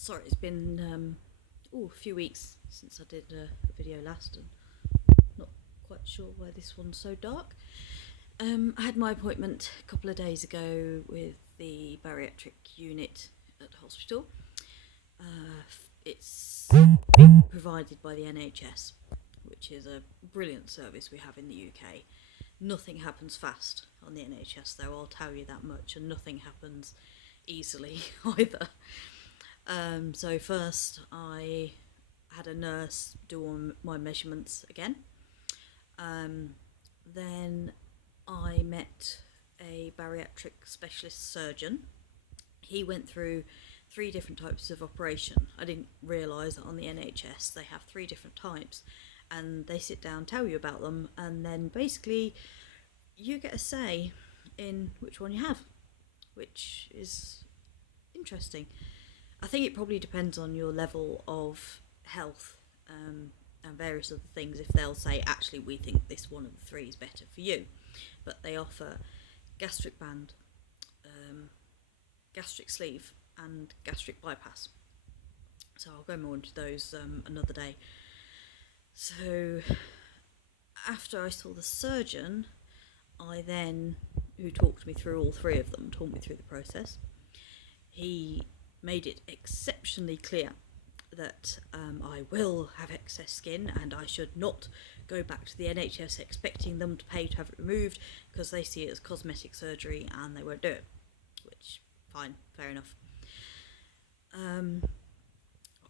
Sorry, it's been a few weeks since I did a video last, and not quite sure why this one's so dark. I had my appointment a couple of days ago with the bariatric unit at hospital. It's provided by the NHS, which is a brilliant service we have in the UK. Nothing happens fast on the NHS though, I'll tell you that much, and nothing happens easily either. So first I had a nurse do all my measurements again. Then I met a bariatric specialist surgeon. He went through 3 different types of operation. I didn't realise that on the NHS they have 3 different types, and they sit down, tell you about them, and then basically you get a say in which one you have, which is interesting. I think it probably depends on your level of health and various other things, if they'll say actually we think this one of the 3 is better for you. But they offer gastric band, gastric sleeve and gastric bypass. So I'll go more into those another day. So after I saw the surgeon, who talked me through all 3 of them, talked me through the process, he made it exceptionally clear that I will have excess skin and I should not go back to the NHS expecting them to pay to have it removed, because they see it as cosmetic surgery and they won't do it, which, fine, fair enough.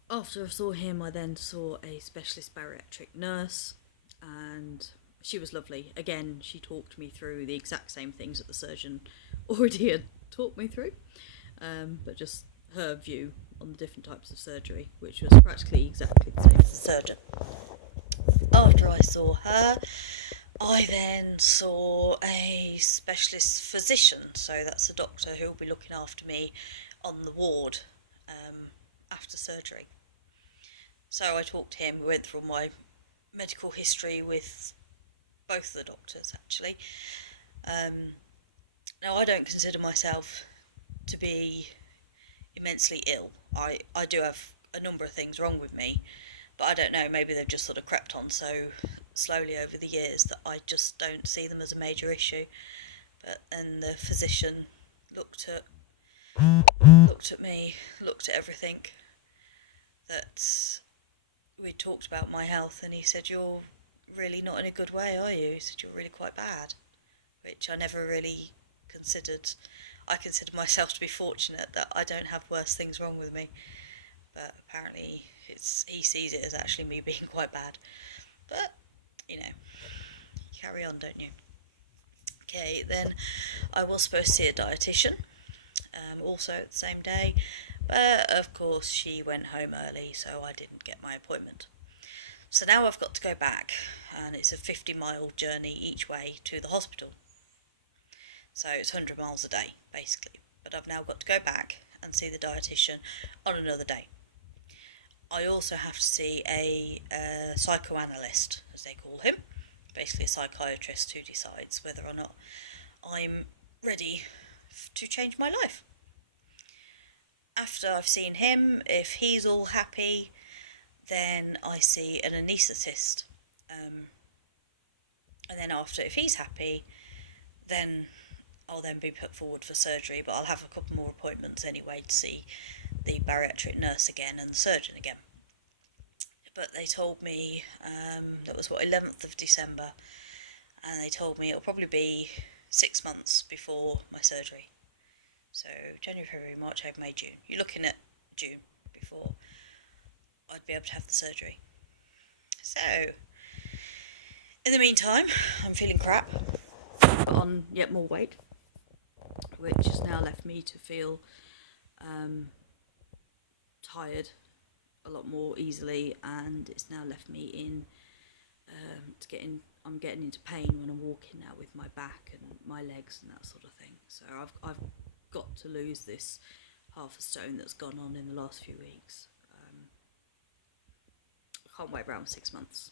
After I saw him, I then saw a specialist bariatric nurse, and she was lovely. Again, she talked me through the exact same things that the surgeon already had talked me through, but just her view on the different types of surgery, which was practically exactly the same as the surgeon. After I saw her, I then saw a specialist physician, so that's a doctor who will be looking after me on the ward after surgery. So I talked to him, we went through my medical history with both the doctors actually. Now, I don't consider myself to be immensely ill. I do have a number of things wrong with me, but I don't know, maybe they've just sort of crept on so slowly over the years that I just don't see them as a major issue. But then the physician looked at me, looked at everything that we talked about my health, and he said, "You're really not in a good way, are you?" He said, "You're really quite bad," which I never really considered. I consider myself to be fortunate that I don't have worse things wrong with me, but apparently he sees it as actually me being quite bad. But, you carry on, don't you? Okay, then I was supposed to see a dietitian, also at the same day, but of course she went home early, so I didn't get my appointment. So now I've got to go back, and it's a 50-mile journey each way to the hospital. So it's 100 miles a day, basically. But I've now got to go back and see the dietitian on another day. I also have to see a psychoanalyst, as they call him, basically a psychiatrist who decides whether or not I'm ready to change my life. After I've seen him, if he's all happy, then I see an anaesthetist. And then after, if he's happy, then I'll then be put forward for surgery, but I'll have a couple more appointments anyway to see the bariatric nurse again and the surgeon again. But they told me, that was 11th of December, and they told me it'll probably be 6 months before my surgery. So January, February, March, April, May, June. You're looking at June before I'd be able to have the surgery. So, in the meantime, I'm feeling crap. I've got on yet more weight, which has now left me to feel tired a lot more easily, and it's now left me in I'm getting into pain when I'm walking now with my back and my legs and that sort of thing. So I've got to lose this half a stone that's gone on in the last few weeks. I can't wait around 6 months.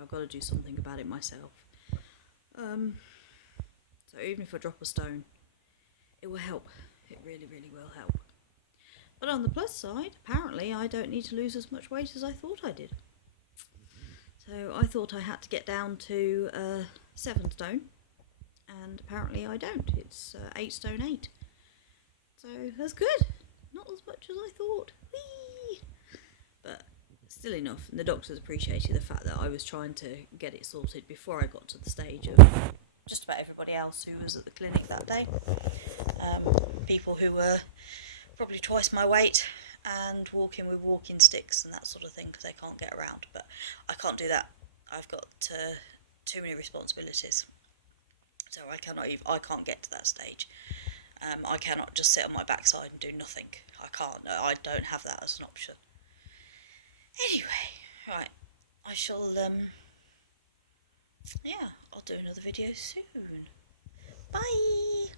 I've got to do something about it myself. So even if I drop a stone, it will help. It really, really will help. But on the plus side, apparently I don't need to lose as much weight as I thought I did. So I thought I had to get down to 7 stone, and apparently I don't. It's 8 stone 8. So that's good. Not as much as I thought. Whee! But still enough. And the doctors appreciated the fact that I was trying to get it sorted before I got to the stage of just about everybody else who was at the clinic that day. People who were probably twice my weight and walking with walking sticks and that sort of thing because they can't get around. But I can't do that. I've got too many responsibilities. So I can't get to that stage. I cannot just sit on my backside and do nothing. I can't. I don't have that as an option. Anyway, right. I shall, I'll do another video soon. Bye!